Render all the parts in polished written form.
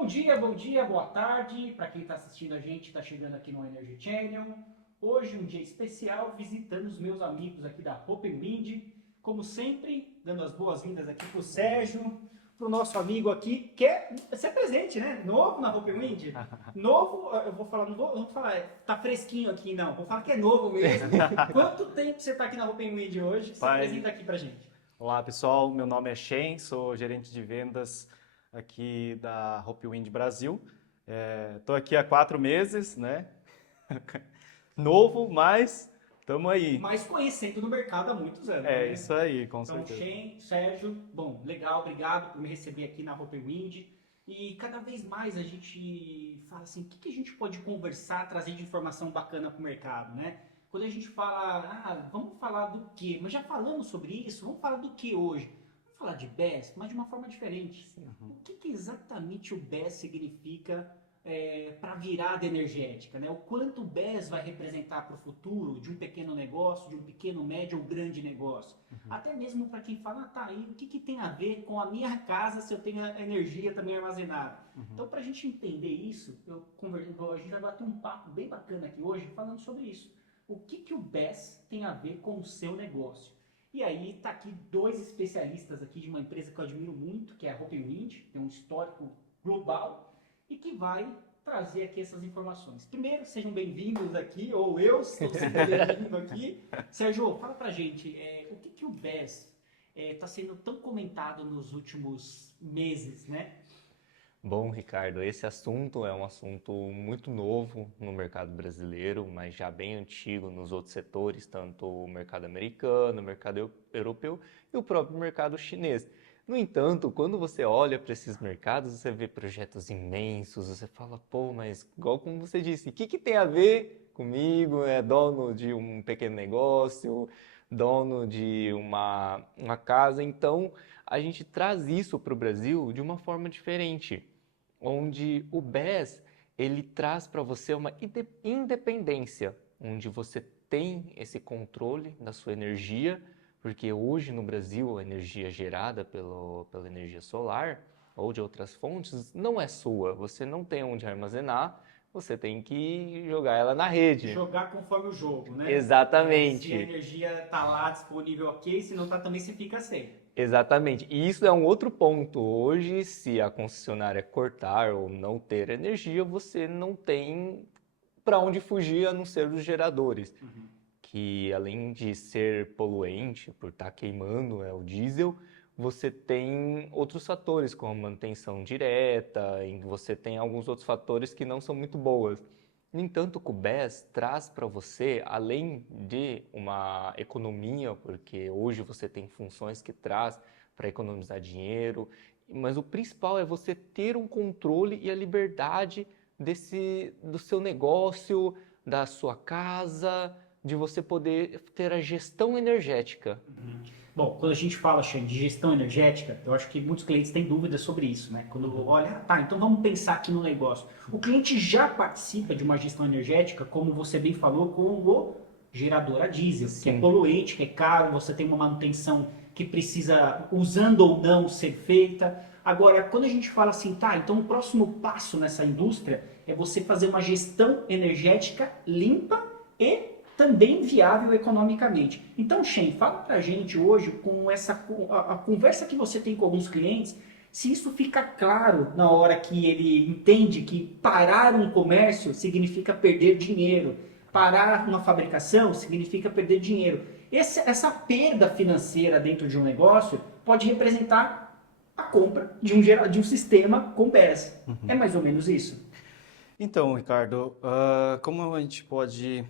Bom dia, boa tarde para quem está assistindo a gente, está chegando aqui no Energy Channel. Hoje um dia especial, visitando os meus amigos aqui da Hope Wind. Como sempre, dando as boas-vindas aqui para o Sérgio, para o nosso amigo aqui, que é ser presente, né? Novo na Hope Wind. Novo, eu vou falar, não vou falar, tá fresquinho aqui, não. Vou falar que é novo mesmo. Quanto tempo você está aqui na Hope Wind hoje? Se apresenta aqui para gente. Olá pessoal, meu nome é Shen, sou gerente de vendas aqui da Hope Wind Brasil. Estou aqui há 4 meses, né? Novo, mas estamos aí. Mas conhecendo no mercado há muitos anos, É né? isso aí, com Então, certeza. Shen, Sérgio, bom, legal, obrigado por me receber aqui na Hope Wind. E cada vez mais a gente fala assim, o que a gente pode conversar, trazer de informação bacana para o mercado, né? Quando a gente fala, vamos falar do quê? Mas já falamos sobre isso, vamos falar do que hoje? Vamos falar de BES, mas de uma forma diferente. O que exatamente o BES significa para a virada energética, né? O quanto o BES vai representar para o futuro de um pequeno negócio, de um pequeno, médio ou grande negócio. Até mesmo para quem fala, tá, e o que tem a ver com a minha casa se eu tenho a energia também armazenada? Então, para a gente entender isso, a gente vai bater um papo bem bacana aqui hoje falando sobre isso. O que o BES tem a ver com o seu negócio? E aí está aqui dois especialistas aqui de uma empresa que eu admiro muito, que é a Hope Wind, tem um histórico global e que vai trazer aqui essas informações. Primeiro, sejam bem-vindos aqui, ou eu estou sendo bem-vindo aqui. Sérgio, fala pra gente, o que o BES está sendo tão comentado nos últimos meses, né? Bom, Ricardo, esse assunto é um assunto muito novo no mercado brasileiro, mas já bem antigo nos outros setores, tanto o mercado americano, o mercado europeu e o próprio mercado chinês. No entanto, quando você olha para esses mercados, você vê projetos imensos, você fala, pô, mas igual como você disse, o que tem a ver comigo? É dono de um pequeno negócio, dono de uma casa, então a gente traz isso para o Brasil de uma forma diferente, onde o BES ele traz para você uma independência, onde você tem esse controle da sua energia, porque hoje no Brasil a energia gerada pela energia solar ou de outras fontes não é sua, você não tem onde armazenar, você tem que jogar ela na rede. Jogar conforme o jogo, né? Se a Exatamente. energia está lá disponível, ok, se não está também você fica sem. Exatamente. E isso é um outro ponto. Hoje, se a concessionária cortar ou não ter energia, você não tem para onde fugir a não ser os geradores, que além de ser poluente por estar queimando o diesel, você tem outros fatores, como manutenção direta, e você tem alguns outros fatores que não são muito boas. No entanto, o Cubes traz para você, além de uma economia, porque hoje você tem funções que traz para economizar dinheiro, mas o principal é você ter um controle e a liberdade do seu negócio, da sua casa, de você poder ter a gestão energética. Bom, quando a gente fala, Xande, de gestão energética, eu acho que muitos clientes têm dúvidas sobre isso, né? Quando olha, tá, então vamos pensar aqui no negócio. O cliente já participa de uma gestão energética, como você bem falou, com o gerador a diesel, que é Sim. poluente, que é caro, você tem uma manutenção que precisa, usando ou não, ser feita. Agora, quando a gente fala assim, tá, então o próximo passo nessa indústria é você fazer uma gestão energética limpa e também viável economicamente. Então, Shen, fala pra gente hoje, com a conversa que você tem com alguns clientes, se isso fica claro na hora que ele entende que parar um comércio significa perder dinheiro, parar uma fabricação significa perder dinheiro. Essa perda financeira dentro de um negócio pode representar a compra de um sistema com BES. É mais ou menos isso? Então, Ricardo, como a gente pode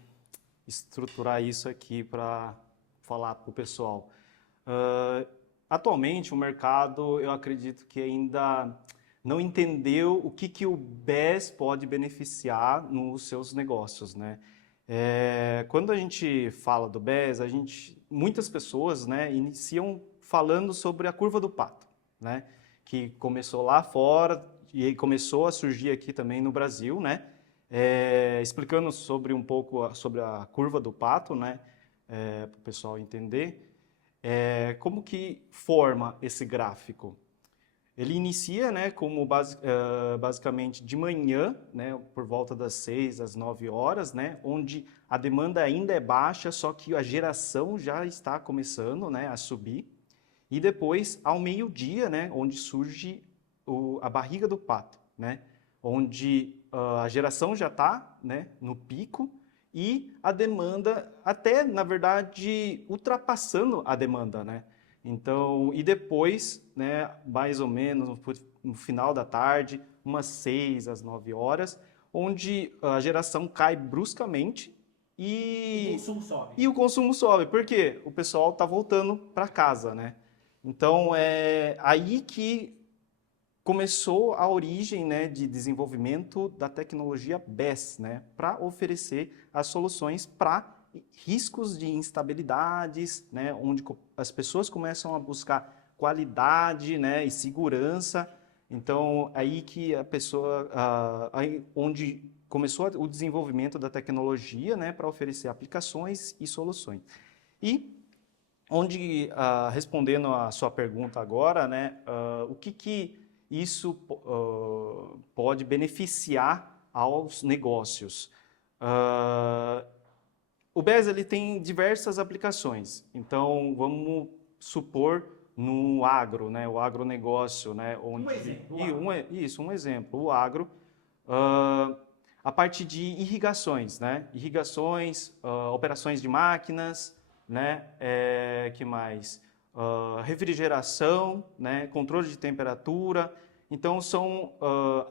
estruturar isso aqui para falar para o pessoal? Atualmente, o mercado, eu acredito que ainda não entendeu o que o BES pode beneficiar nos seus negócios, né? Quando a gente fala do BES, muitas pessoas, né, iniciam falando sobre a curva do pato, né, que começou lá fora e começou a surgir aqui também no Brasil, né, explicando um pouco sobre a curva do pato, né, para o pessoal entender. Como que forma esse gráfico? Ele inicia, né, como basicamente de manhã, né, por volta das 6 às 9 horas, né, onde a demanda ainda é baixa, só que a geração já está começando, né, a subir. E depois, ao meio-dia, né, onde surge a barriga do pato, né, onde a geração já está, né, no pico e a demanda até, na verdade, ultrapassando a demanda, né? Então, e depois, né, mais ou menos no final da tarde, umas 6 às 9 horas, onde a geração cai bruscamente O consumo sobe. e o consumo sobe. Por quê? O pessoal está voltando para casa, né? Então, é aí que começou a origem, né, de desenvolvimento da tecnologia BESS, né, para oferecer as soluções para riscos de instabilidades, né, onde as pessoas começam a buscar qualidade, né, e segurança. Então, aí que a pessoa, aí onde começou o desenvolvimento da tecnologia, né, para oferecer aplicações e soluções. E onde, respondendo a sua pergunta agora, né, o que isso pode beneficiar aos negócios? O BES ele tem diversas aplicações. Então, vamos supor no agro, né, o agronegócio, né, onde Um exemplo, um exemplo, o agro, a parte de irrigações, né, irrigações, operações de máquinas, né, que mais? Refrigeração, né, controle de temperatura. Então, são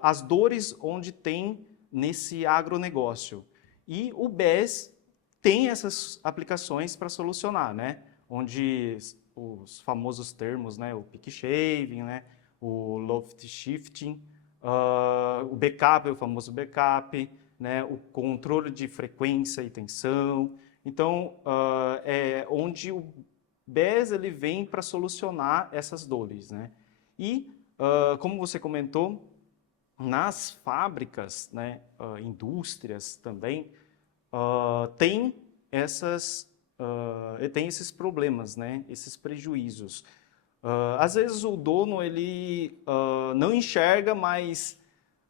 as dores onde tem nesse agronegócio. E o BES tem essas aplicações para solucionar, né? Onde os famosos termos, né? O peak shaving, né? O loft shifting, o backup, o famoso backup, né? O controle de frequência e tensão. Então, é onde o BES ele vem para solucionar essas dores, né? E, como você comentou, nas fábricas, né? Indústrias também, tem tem esses problemas, né? Esses prejuízos. Às vezes o dono ele não enxerga, mas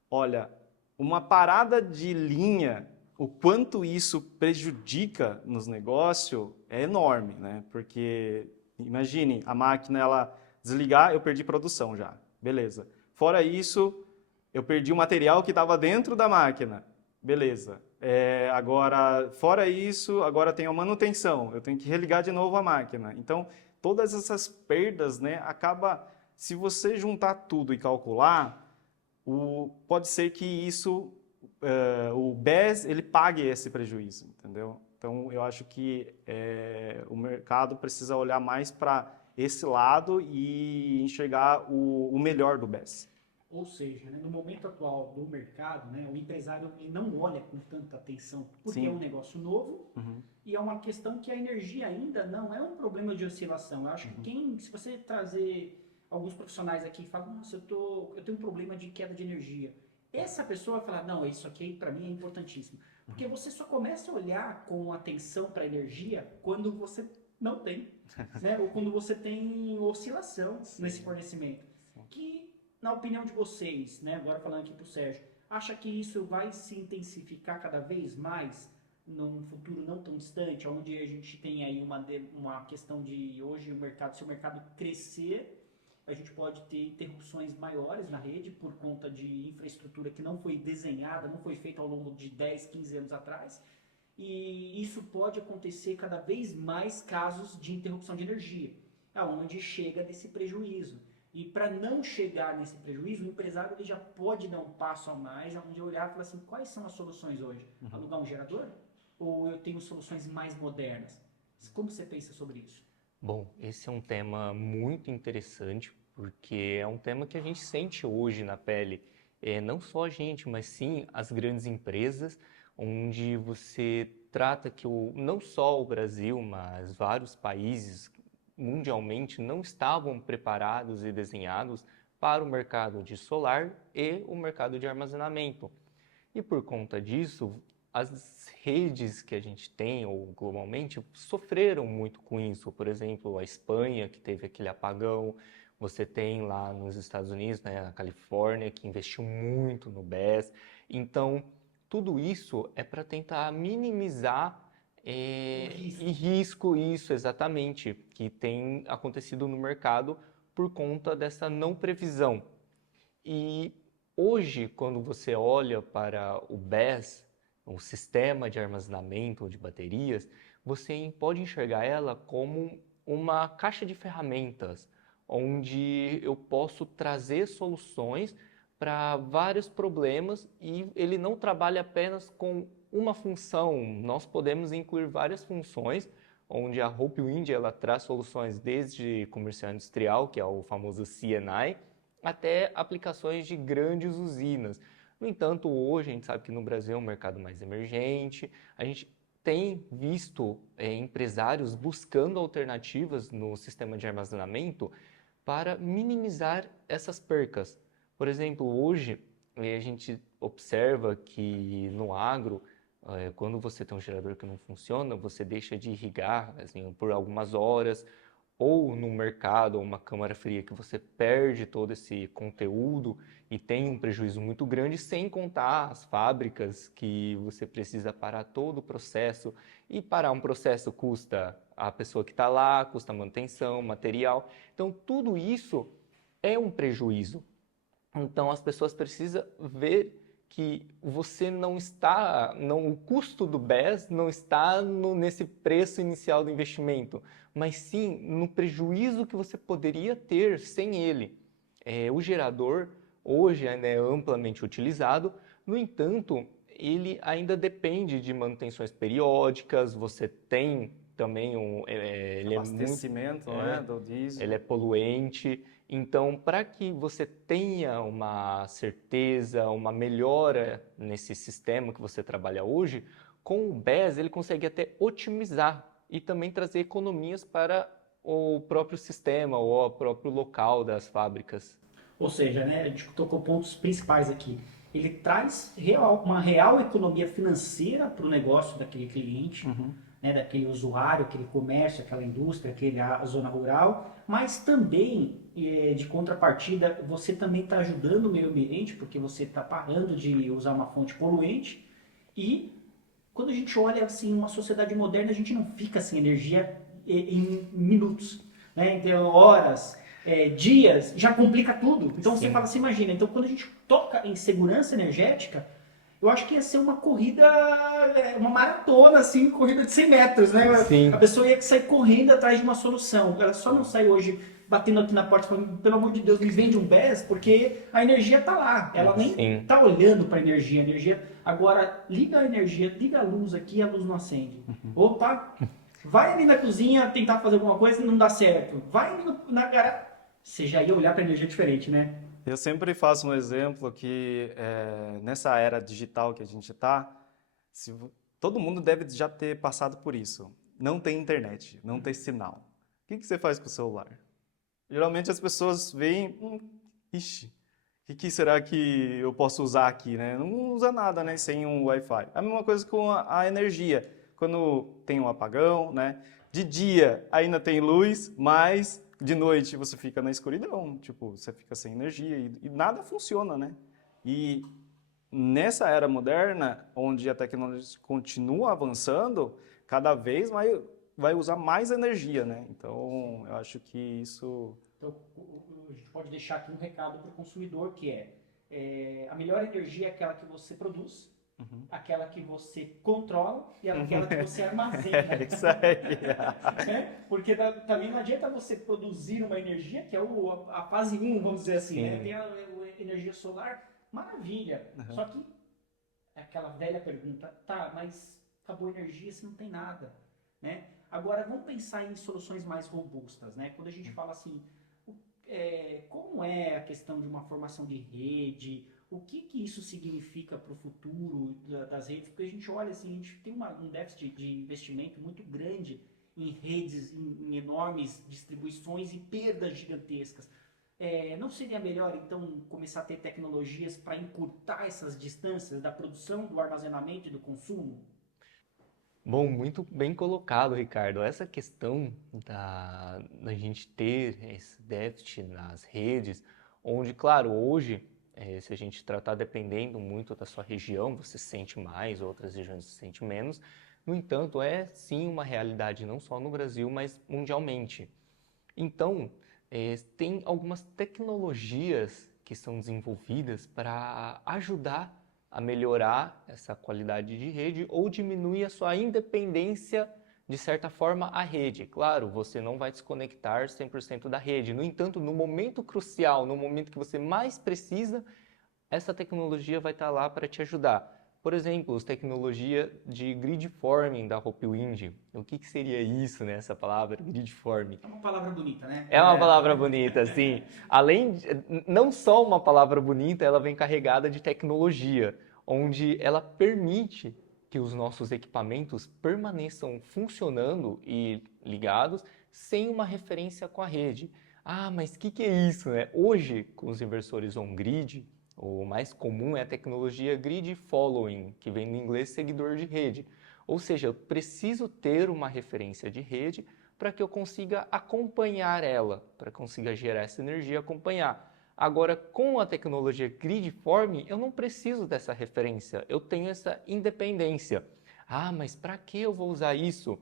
olha, uma parada de linha, o quanto isso prejudica nos negócios é enorme, né? Porque imagine a máquina ela desligar, eu perdi produção já, beleza. Fora isso, eu perdi o material que estava dentro da máquina, beleza. Agora, fora isso, agora tem a manutenção, eu tenho que religar de novo a máquina. Então, todas essas perdas, né, se você juntar tudo e calcular, pode ser que o BES, ele pague esse prejuízo, entendeu? Então, eu acho que o mercado precisa olhar mais para esse lado e enxergar o melhor do BES. Ou seja, né, no momento atual do mercado, né, o empresário ele não olha com tanta atenção porque é um Sim. negócio novo e é uma questão que a energia ainda não é um problema de oscilação. Eu acho que se você trazer alguns profissionais aqui e falar, nossa, eu tenho um problema de queda de energia, essa pessoa vai falar, não, isso aqui para mim é importantíssimo. Porque você só começa a olhar com atenção para a energia quando você não tem, né, ou quando você tem oscilação nesse fornecimento. Que na opinião de vocês, né, agora falando aqui para o Sérgio, acha que isso vai se intensificar cada vez mais num futuro não tão distante, onde a gente tem aí uma questão de hoje se o mercado crescer, a gente pode ter interrupções maiores na rede por conta de infraestrutura que não foi desenhada, não foi feita ao longo de 10, 15 anos atrás, e isso pode acontecer cada vez mais casos de interrupção de energia, aonde chega desse prejuízo. E para não chegar nesse prejuízo, o empresário ele já pode dar um passo a mais, onde olhar e falar assim, quais são as soluções hoje? Alugar um gerador? Ou eu tenho soluções mais modernas? Como você pensa sobre isso? Bom, esse é um tema muito interessante, porque é um tema que a gente sente hoje na pele. Não só a gente, mas sim as grandes empresas, onde você trata que não só o Brasil, mas vários países mundialmente não estavam preparados e desenhados para o mercado de solar e o mercado de armazenamento. E por conta disso, as redes que a gente tem, ou globalmente, sofreram muito com isso. Por exemplo, a Espanha, que teve aquele apagão, Você tem lá nos Estados Unidos, né, na Califórnia, que investiu muito no BES. Então, tudo isso é para tentar minimizar O e risco, isso exatamente, que tem acontecido no mercado por conta dessa não previsão. E hoje, quando você olha para o BES, o sistema de armazenamento de baterias, você pode enxergar ela como uma caixa de ferramentas, onde eu posso trazer soluções para vários problemas e ele não trabalha apenas com uma função. Nós podemos incluir várias funções, onde a Hope Wind ela traz soluções desde comercial industrial, que é o famoso C&I, até aplicações de grandes usinas. No entanto, hoje a gente sabe que no Brasil é um mercado mais emergente, a gente tem visto empresários buscando alternativas no sistema de armazenamento para minimizar essas percas. Por exemplo, hoje a gente observa que no agro, quando você tem um gerador que não funciona, você deixa de irrigar assim, por algumas horas, ou no mercado, ou uma câmara fria, que você perde todo esse conteúdo e tem um prejuízo muito grande, sem contar as fábricas que você precisa parar todo o processo. E parar um processo custa a pessoa que está lá, custa manutenção, material. Então, tudo isso é um prejuízo. Então, as pessoas precisam ver que você não está, não, o custo do BES não está nesse preço inicial do investimento, mas sim no prejuízo que você poderia ter sem ele. O gerador hoje ainda é amplamente utilizado, no entanto, ele ainda depende de manutenções periódicas, você tem também ele é muito Abastecimento, né, do diesel. ele é poluente. Então, para que você tenha uma certeza, uma melhora nesse sistema que você trabalha hoje, com o BES ele consegue até otimizar e também trazer economias para o próprio sistema ou o próprio local das fábricas. Ou seja, né, a gente tocou pontos principais aqui. Ele traz uma real economia financeira para o negócio daquele cliente, né, daquele usuário, aquele comércio, aquela indústria, aquela zona rural, mas também, de contrapartida, você também está ajudando o meio ambiente, porque você está parando de usar uma fonte poluente. E quando a gente olha assim uma sociedade moderna, a gente não fica sem energia em minutos, né? Então, horas, dias, já complica tudo. Então você Sim. fala assim, imagina, então quando a gente toca em segurança energética, eu acho que ia ser uma corrida, uma maratona, assim, corrida de 100 metros, né? Sim. A pessoa ia sair correndo atrás de uma solução. Ela só não sai hoje batendo aqui na porta falando, pelo amor de Deus, me vende um BES, porque a energia tá lá. Ela nem Sim. tá olhando para a energia. Agora, liga a energia, liga a luz aqui, a luz não acende. Opa, vai ali na cozinha tentar fazer alguma coisa e não dá certo. Vai ali na garagem. Você já ia olhar para energia diferente, né? Eu sempre faço um exemplo que nessa era digital que a gente está, todo mundo deve já ter passado por isso. Não tem internet, não tem sinal. O que você faz com o celular? Geralmente as pessoas veem, ixi, o que será que eu posso usar aqui, né? Não usa nada, né, sem um Wi-Fi. A mesma coisa com a energia. Quando tem um apagão, né? De dia ainda tem luz, mas de noite você fica na escuridão, tipo, você fica sem energia e nada funciona, né? E nessa era moderna, onde a tecnologia continua avançando, cada vez vai usar mais energia, né? Então, eu acho que isso... Então, a gente pode deixar aqui um recado para o consumidor, que a melhor energia é aquela que você produz, aquela que você controla e aquela que você armazena. É isso aí. Porque também não adianta você produzir uma energia, que é a fase 1, vamos dizer assim, né? Tem a energia solar, maravilha. Só que é aquela velha pergunta, tá, mas acabou a energia, você não tem nada, né? Agora, vamos pensar em soluções mais robustas, né? Quando a gente fala assim, como é a questão de uma formação de rede, o que isso significa para o futuro das redes? Porque a gente olha assim, a gente tem um déficit de investimento muito grande em redes, em enormes distribuições e perdas gigantescas. Não seria melhor, então, começar a ter tecnologias para encurtar essas distâncias da produção, do armazenamento e do consumo? Bom, muito bem colocado, Ricardo. Essa questão da gente ter esse déficit nas redes, onde, claro, hoje, se a gente tratar dependendo muito da sua região, você sente mais, outras regiões se sente menos. No entanto, é sim uma realidade não só no Brasil, mas mundialmente. Então, tem algumas tecnologias que são desenvolvidas para ajudar a melhorar essa qualidade de rede ou diminuir a sua independência, de certa forma, à rede. Claro, você não vai desconectar 100% da rede. No entanto, no momento crucial, no momento que você mais precisa, essa tecnologia vai estar lá para te ajudar. Por exemplo, as tecnologias de grid forming da Hope Wind. O que seria isso, né, essa palavra, grid forming? É uma palavra bonita, né? É uma palavra bonita, sim. Não só uma palavra bonita, ela vem carregada de tecnologia, onde ela permite que os nossos equipamentos permaneçam funcionando e ligados sem uma referência com a rede. Ah, mas o que é isso, né? Hoje, com os inversores on-grid, o mais comum é a tecnologia grid following, que vem do inglês seguidor de rede. Ou seja, eu preciso ter uma referência de rede para que eu consiga acompanhar ela, para que eu consiga gerar essa energia e acompanhar. Agora, com a tecnologia gridforming, eu não preciso dessa referência, eu tenho essa independência. Ah, mas para que eu vou usar isso?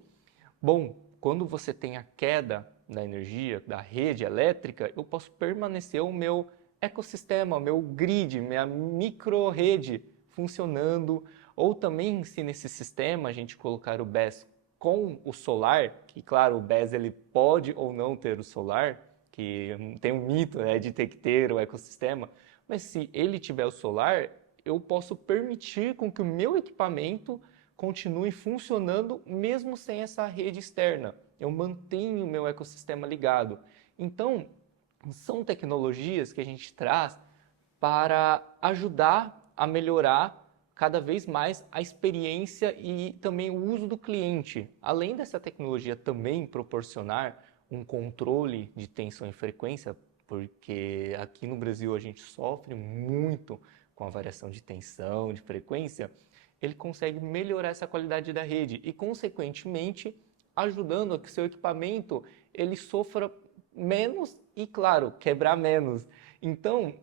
Bom, quando você tem a queda da energia, da rede elétrica, eu posso permanecer o meu ecossistema, meu grid, minha micro-rede funcionando. Ou também, se nesse sistema a gente colocar o BESS com o solar, que claro, o BESS ele pode ou não ter o solar, que tem um mito, né, de ter que ter o ecossistema, mas se ele tiver o solar, eu posso permitir com que o meu equipamento continue funcionando mesmo sem essa rede externa. Eu mantenho o meu ecossistema ligado. Então, são tecnologias que a gente traz para ajudar a melhorar cada vez mais a experiência e também o uso do cliente. Além dessa tecnologia também proporcionar um controle de tensão e frequência, porque aqui no Brasil a gente sofre muito com a variação de tensão, de frequência, ele consegue melhorar essa qualidade da rede e, consequentemente, ajudando a que o seu equipamento ele sofra menos e, claro, quebrar menos. Então,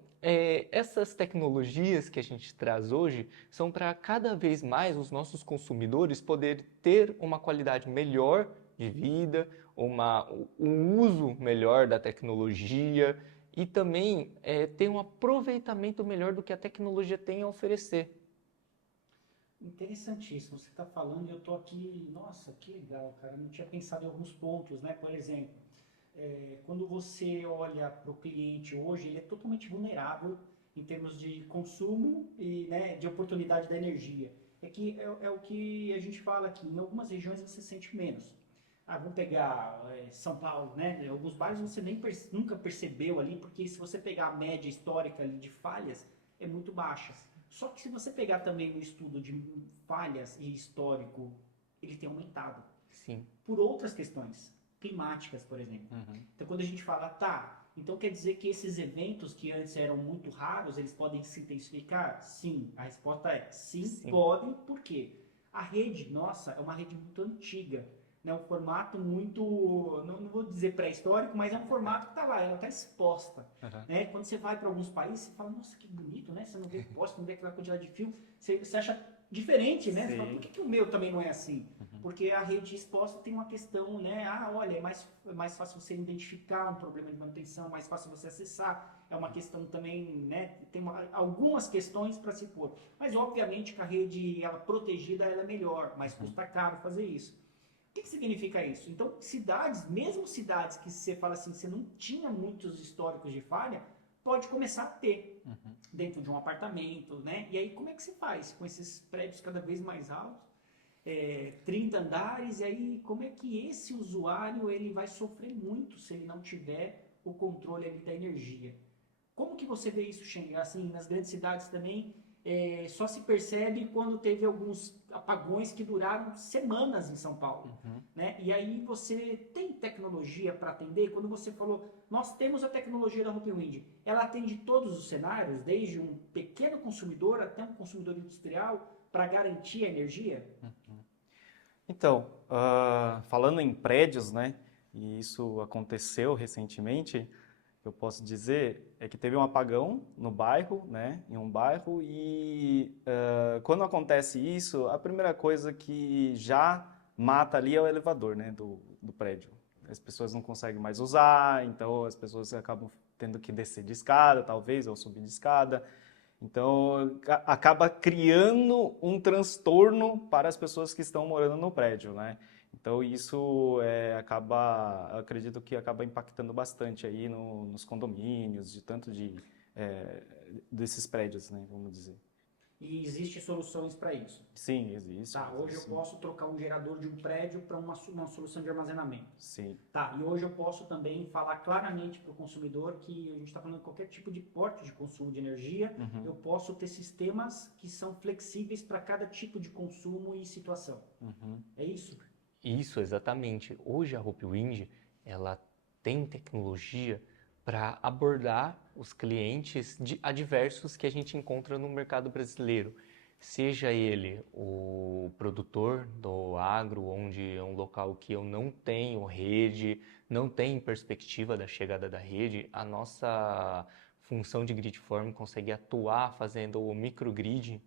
essas tecnologias que a gente traz hoje são para cada vez mais os nossos consumidores poderem ter uma qualidade melhor de vida, um uso melhor da tecnologia e também ter um aproveitamento melhor do que a tecnologia tem a oferecer. Interessantíssimo. Você está falando e eu estou aqui, nossa, que legal, cara. Eu não tinha pensado em alguns pontos, né? Por exemplo, quando você olha para o cliente hoje, ele é totalmente vulnerável em termos de consumo e, né, de oportunidade da energia. É o que a gente fala aqui. Em algumas regiões você sente menos. Ah, vamos pegar São Paulo, né? Alguns bairros você nunca percebeu ali, porque se você pegar a média histórica ali de falhas, é muito baixa. Só que se você pegar também o estudo de falhas e histórico, ele tem aumentado. Sim. Por outras questões, climáticas, por exemplo. Então, quando a gente fala, tá, então quer dizer que esses eventos que antes eram muito raros, eles podem se intensificar? Sim. A resposta é sim, Sim. podem. Por quê? A rede, nossa, é uma rede muito antiga. Né, um formato muito, não vou dizer pré-histórico, mas é um formato que está lá, ela está exposta. Né? Quando você vai para alguns países, você fala, nossa, que bonito, né? Você não vê poste, não vê aquela quantidade de fio, você acha diferente, né? Você fala, por que o meu também não é assim? Porque a rede exposta tem uma questão, né? Ah, olha, é mais fácil você identificar um problema de manutenção, mais fácil você acessar, é uma questão também, né? Tem algumas questões para se pôr. Mas, obviamente, que a rede ela protegida ela é melhor, mas custa caro fazer isso. O que significa isso? Então, mesmo cidades que você fala assim, você não tinha muitos históricos de falha, pode começar a ter dentro de um apartamento, né? E aí, como é que você faz com esses prédios cada vez mais altos, 30 andares, e aí como é que esse usuário ele vai sofrer muito se ele não tiver o controle ali da energia? Como que você vê isso, Shen? Assim, nas grandes cidades também, só se percebe quando teve alguns apagões que duraram semanas em São Paulo. Né? E aí você tem tecnologia para atender? Quando você falou, nós temos a tecnologia da Hope Wind, ela atende todos os cenários, desde um pequeno consumidor até um consumidor industrial, para garantir a energia? Então, falando em prédios, né, e isso aconteceu recentemente, o que eu posso dizer é que teve um apagão no bairro, né, em um bairro, e quando acontece isso, a primeira coisa que já mata ali é o elevador, né, do prédio. As pessoas não conseguem mais usar, então as pessoas acabam tendo que descer de escada, talvez, ou subir de escada. Então, acaba criando um transtorno para as pessoas que estão morando no prédio, né? Então, isso eu acredito que acaba impactando bastante aí nos condomínios, de tanto é, desses prédios, né? Vamos dizer. E existem soluções para isso. Sim, existe. Tá, hoje eu Sim. posso trocar um gerador de um prédio para uma solução de armazenamento. Sim. Tá, e hoje eu posso também falar claramente para o consumidor que a gente está falando de qualquer tipo de porte de consumo de energia, eu posso ter sistemas que são flexíveis para cada tipo de consumo e situação. É isso? Isso, exatamente. Hoje a Hopewind, ela tem tecnologia para abordar os clientes adversos que a gente encontra no mercado brasileiro. Seja ele o produtor do agro, onde é um local que eu não tenho rede, não tenho perspectiva da chegada da rede, a nossa função de gridform consegue atuar fazendo o microgrid,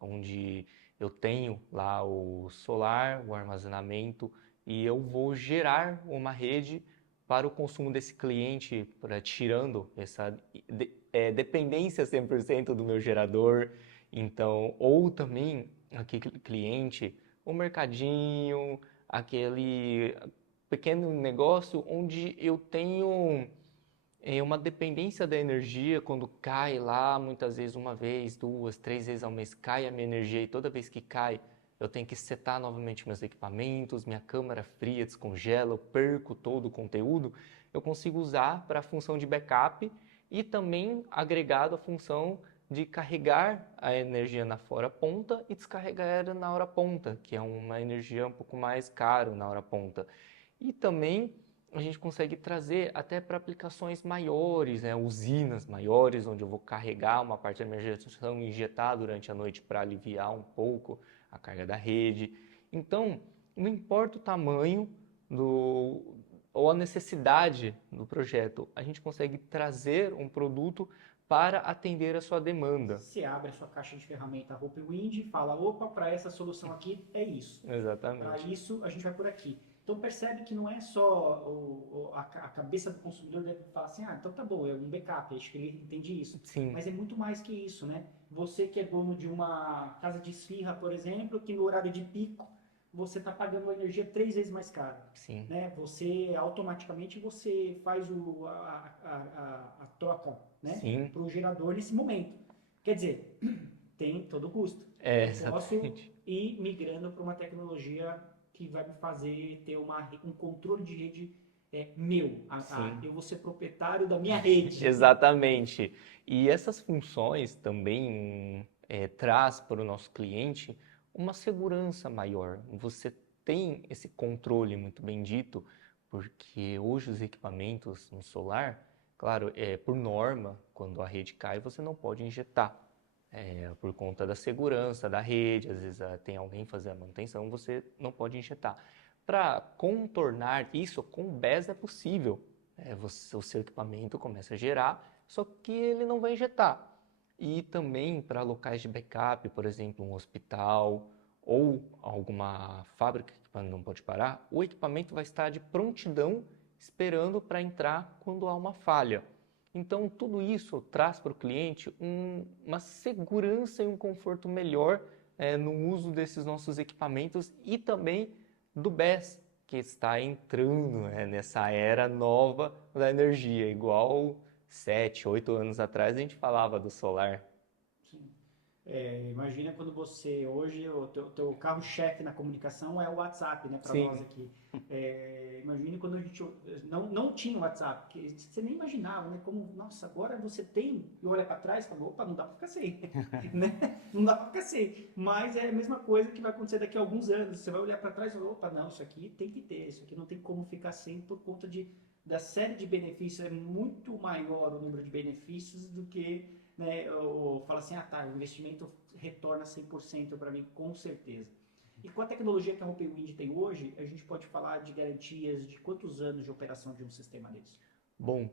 onde eu tenho lá o solar, o armazenamento, e eu vou gerar uma rede para o consumo desse cliente, tirando essa dependência 100% do meu gerador. Então, ou também aquele cliente, o mercadinho, aquele pequeno negócio onde eu tenho uma dependência da energia. Quando cai lá, muitas vezes uma vez, duas, três vezes ao mês cai a minha energia, e toda vez que cai eu tenho que setar novamente meus equipamentos, minha câmara fria descongela, eu perco todo o conteúdo. Eu consigo usar para a função de backup e também agregado a função de carregar a energia na hora ponta e descarregar ela na hora ponta, que é uma energia um pouco mais cara na hora ponta. E também a gente consegue trazer até para aplicações maiores, né? Usinas maiores, onde eu vou carregar uma parte da minha geração e injetar durante a noite para aliviar um pouco a carga da rede. Então, não importa o tamanho ou a necessidade do projeto, a gente consegue trazer um produto para atender a sua demanda. Você abre a sua caixa de ferramenta Hopewind e fala, opa, para essa solução aqui é isso. Para Exatamente. isso a gente vai por aqui. Então percebe que não é só a cabeça do consumidor deve falar assim, então tá bom, é um backup, acho que ele entende isso. Sim. Mas é muito mais que isso, né? Você que é dono de uma casa de esfirra, por exemplo, que no horário de pico você está pagando a energia 3 vezes mais cara. Sim. Né? Você automaticamente você faz a troca, né? Para o gerador nesse momento. Quer dizer, tem todo o custo. Eu posso Exatamente. ir migrando para uma tecnologia que vai me fazer ter um controle de rede meu. Eu vou ser proprietário da minha rede. Exatamente. E essas funções também traz para o nosso cliente uma segurança maior. Você tem esse controle muito bem dito, porque hoje os equipamentos no solar, claro, por norma, quando a rede cai, você não pode injetar. Por conta da segurança da rede, às vezes tem alguém fazer a manutenção, você não pode injetar. Para contornar isso, com o BES é possível. O seu equipamento começa a gerar, só que ele não vai injetar. E também para locais de backup, por exemplo, um hospital ou alguma fábrica que o equipamento não pode parar, o equipamento vai estar de prontidão esperando para entrar quando há uma falha. Então, tudo isso traz para o cliente uma segurança e um conforto melhor no uso desses nossos equipamentos e também do BES, que está entrando nessa era nova da energia, igual 7, 8 anos atrás a gente falava do solar. Sim. Imagina quando você, hoje, o teu carro-chefe na comunicação é o WhatsApp, né, para nós Sim, aqui. Imagine quando a gente não tinha WhatsApp, que você nem imaginava, né, como, nossa, agora você tem, e olha para trás e fala, opa, não dá para ficar sem, né? Não dá para ficar sem. Mas é a mesma coisa que vai acontecer daqui a alguns anos. Você vai olhar para trás e falar, opa, não, isso aqui tem que ter, isso aqui não tem como ficar sem por conta da série de benefícios. É muito maior o número de benefícios do que, né, fala assim, tá, o investimento retorna 100% para mim, com certeza. E com a tecnologia que a Hopi Wind tem hoje, a gente pode falar de garantias de quantos anos de operação de um sistema desse? Bom,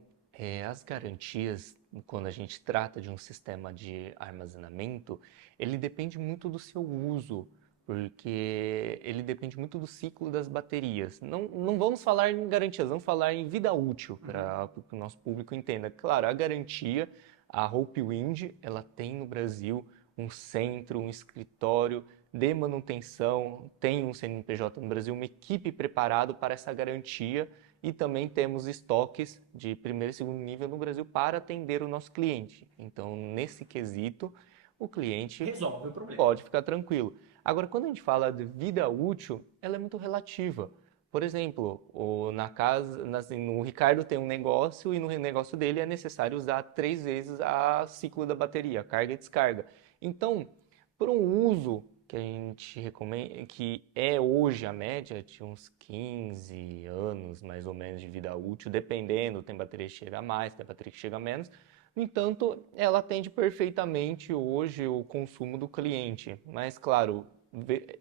as garantias, quando a gente trata de um sistema de armazenamento, ele depende muito do seu uso, porque ele depende muito do ciclo das baterias. Não vamos falar em garantias, vamos falar em vida útil, para que o nosso público entenda. Claro, a garantia, a Hopi Wind, ela tem no Brasil um centro, um escritório de manutenção, tem um CNPJ no Brasil, uma equipe preparada para essa garantia, e também temos estoques de primeiro e segundo nível no Brasil para atender o nosso cliente. Então, nesse quesito, o cliente Resolve o problema. pode ficar tranquilo. Agora, quando a gente fala de vida útil, ela é muito relativa. Por exemplo, no Ricardo tem um negócio e no negócio dele é necessário usar 3 vezes a ciclo da bateria, carga e descarga. Então, por um uso que a gente recomenda, que é hoje a média de uns 15 anos, mais ou menos, de vida útil, dependendo, tem bateria que chega a mais, tem bateria que chega a menos. No entanto, ela atende perfeitamente hoje o consumo do cliente. Mas, claro,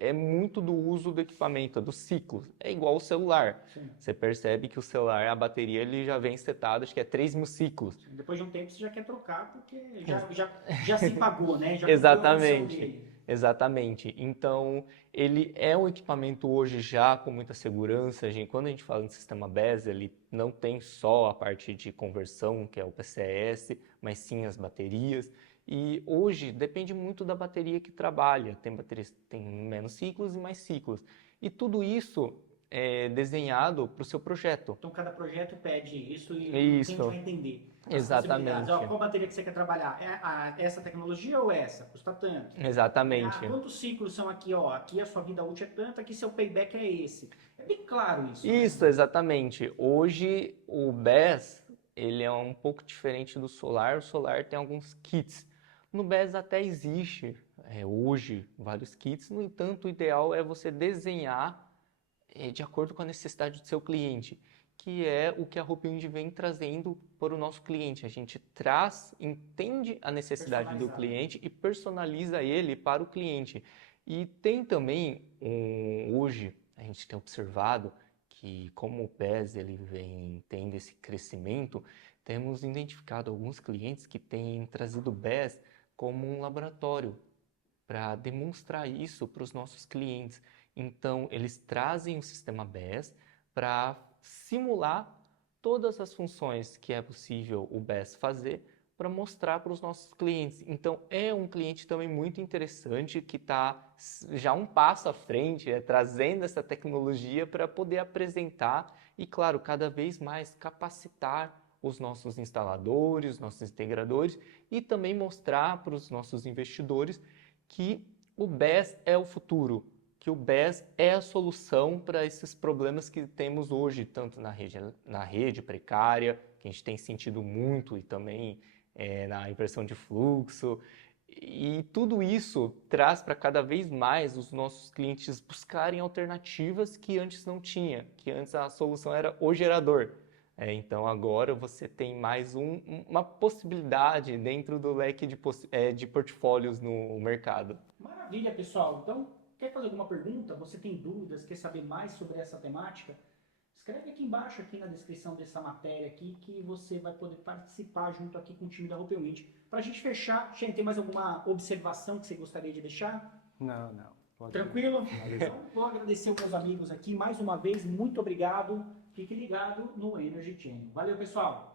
é muito do uso do equipamento, do ciclo. É igual o celular. Sim. Você percebe que o celular, a bateria, ele já vem setado, acho que é 3.000 ciclos. Depois de um tempo você já quer trocar, porque já se pagou, né? Já Exatamente. cumpriu a função dele. Exatamente. Então, ele é um equipamento hoje já com muita segurança. Quando a gente fala de sistema BES, ele não tem só a parte de conversão, que é o PCS, mas sim as baterias. E hoje depende muito da bateria que trabalha. Tem baterias que têm menos ciclos e mais ciclos. E tudo isso é desenhado para o seu projeto. Então cada projeto pede isso e o cliente vai entender. As Exatamente. possibilidades. Ó, qual bateria que você quer trabalhar? Essa tecnologia ou essa? Custa tanto. Exatamente. Quantos ciclos são aqui? Ó, aqui a sua vida útil é tanto, aqui seu payback é esse. É bem claro isso. Isso, né? exatamente. Hoje o BES, ele é um pouco diferente do solar. O solar tem alguns kits. No BES até existe hoje vários kits. No entanto, o ideal é você desenhar de acordo com a necessidade do seu cliente, que é o que a Hopi Wind vem trazendo para o nosso cliente. A gente entende a necessidade do cliente e personaliza ele para o cliente. E tem também, hoje, a gente tem observado que como o PES ele vem tendo esse crescimento, temos identificado alguns clientes que têm trazido o BES como um laboratório para demonstrar isso para os nossos clientes. Então, eles trazem o sistema BES para simular todas as funções que é possível o BES fazer para mostrar para os nossos clientes. Então, é um cliente também muito interessante que está já um passo à frente, trazendo essa tecnologia para poder apresentar e, claro, cada vez mais capacitar os nossos instaladores, os nossos integradores e também mostrar para os nossos investidores que o BES é o futuro, que o BES é a solução para esses problemas que temos hoje, tanto na rede precária, que a gente tem sentido muito, e também na inversão de fluxo. E tudo isso traz para cada vez mais os nossos clientes buscarem alternativas que antes não tinha, que antes a solução era o gerador. Então agora você tem mais uma possibilidade dentro do leque de portfólios no mercado. Maravilha, pessoal. Então, quer fazer alguma pergunta? Você tem dúvidas? Quer saber mais sobre essa temática? Escreve aqui embaixo, aqui na descrição dessa matéria aqui, que você vai poder participar junto aqui com o time da Hopi Wind. Para a gente fechar, Shane, tem mais alguma observação que você gostaria de deixar? Não. Tranquilo? Então, vou agradecer aos meus amigos aqui mais uma vez. Muito obrigado. Fique ligado no Energy Channel. Valeu, pessoal!